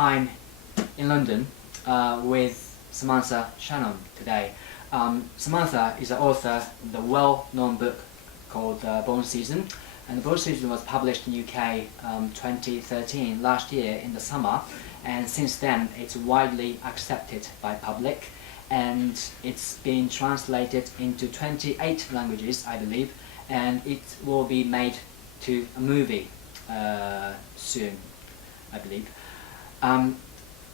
I'm in London with Samantha Shannon today. Samantha is the author of the well-known book called Bone Season, and Bone Season was published in UK 2013, last year in the summer, and since then it's widely accepted by public, and it's been translated into 28 languages, I believe, and it will be made to a movie soon, I believe.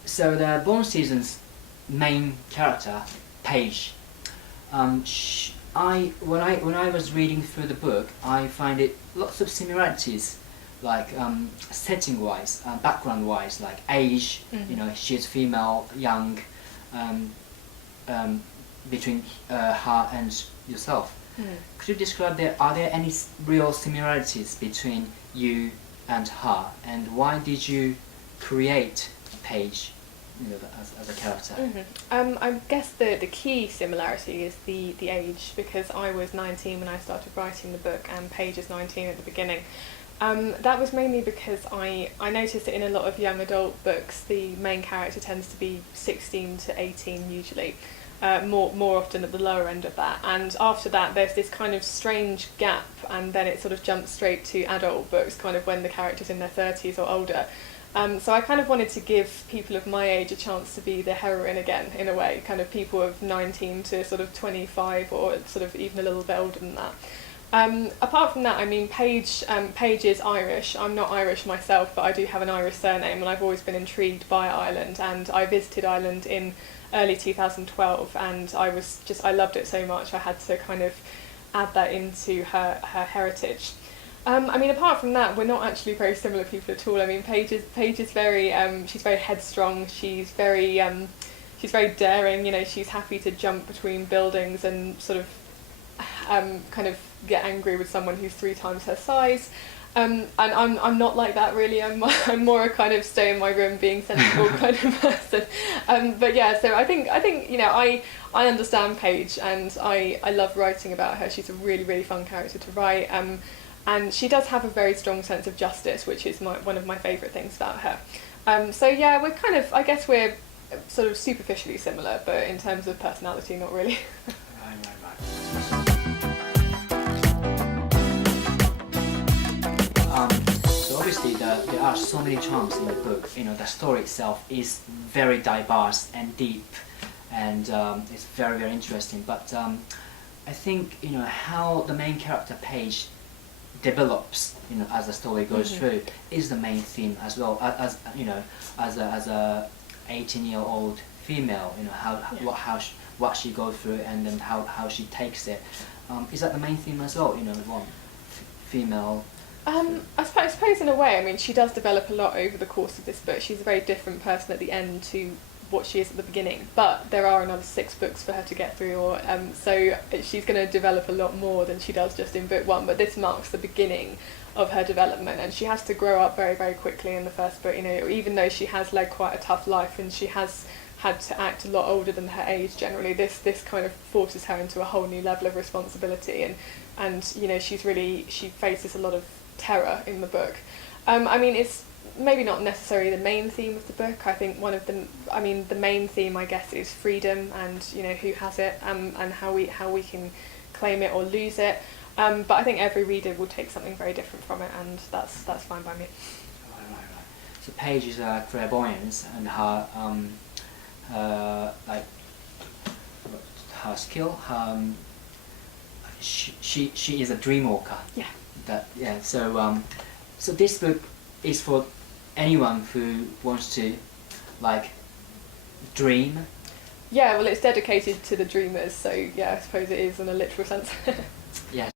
So the Bone Season's main character, Paige, when I was reading through the book, I find it lots of similarities, like setting-wise, background-wise, like age. You know, she's female, young, between her and yourself. Could you describe are there any real similarities between you and her, and why did you create Paige, you know, as a character? I guess the key similarity is the age, because I was 19 when I started writing the book and Paige is 19 at the beginning. That was mainly because I noticed that in a lot of young adult books the main character tends to be 16 to 18 usually, more often at the lower end of that, and after that there's this kind of strange gap, and then it sort of jumps straight to adult books, kind of when the character's in their 30s or older. So I kind of wanted to give people of my age a chance to be the heroine again, in a way, kind of people of 19 to sort of 25 or sort of even a little bit older than that. Apart from that, I mean, Paige is Irish. I'm not Irish myself, but I do have an Irish surname, and I've always been intrigued by Ireland, and I visited Ireland in early 2012, and I loved it so much I had to kind of add that into her heritage. I mean, apart from that, we're not actually very similar people at all. I mean, Paige is very she's very headstrong. She's very daring. You know, she's happy to jump between buildings and sort of kind of get angry with someone who's 3 times her size. And I'm not like that really. I'm more a kind of stay in my room being sensible kind of person. But yeah, so I think you know, I understand Paige, and I love writing about her. She's a really, really fun character to write. And she does have a very strong sense of justice, which is one of my favourite things about her. So yeah, we're kind of, I guess we're sort of superficially similar, but in terms of personality, not really. Right. So obviously there are so many charms in the book. You know, the story itself is very diverse and deep, and it's very, very interesting. But I think, you know, how the main character Paige develops, you know, as the story goes through, is the main theme as well. As you know, as a 18-year-old female, you know, what she goes through, and then how she takes it. Is that the main theme as well? You know, one female. I suppose in a way, I mean, she does develop a lot over the course of this book. She's a very different person at the end to what she is at the beginning, but there are another 6 books for her to get through, or so she's going to develop a lot more than she does just in book 1, but this marks the beginning of her development, and she has to grow up very, very quickly in the first book. You know, even though she has led quite a tough life and she has had to act a lot older than her age generally, this kind of forces her into a whole new level of responsibility, and you know, she faces a lot of terror in the book. I mean, it's maybe not necessarily the main theme of the book. I think the main theme, I guess, is freedom, and you know, who has it, and how we can claim it or lose it. But I think every reader will take something very different from it, and that's fine by me. Right. So Paige is a clairvoyance, and her like her skill, she is a dream walker. Yeah. So this book is for anyone who wants to, like, dream. Yeah, well, it's dedicated to the dreamers, so yeah, I suppose it is in a literal sense. Yeah.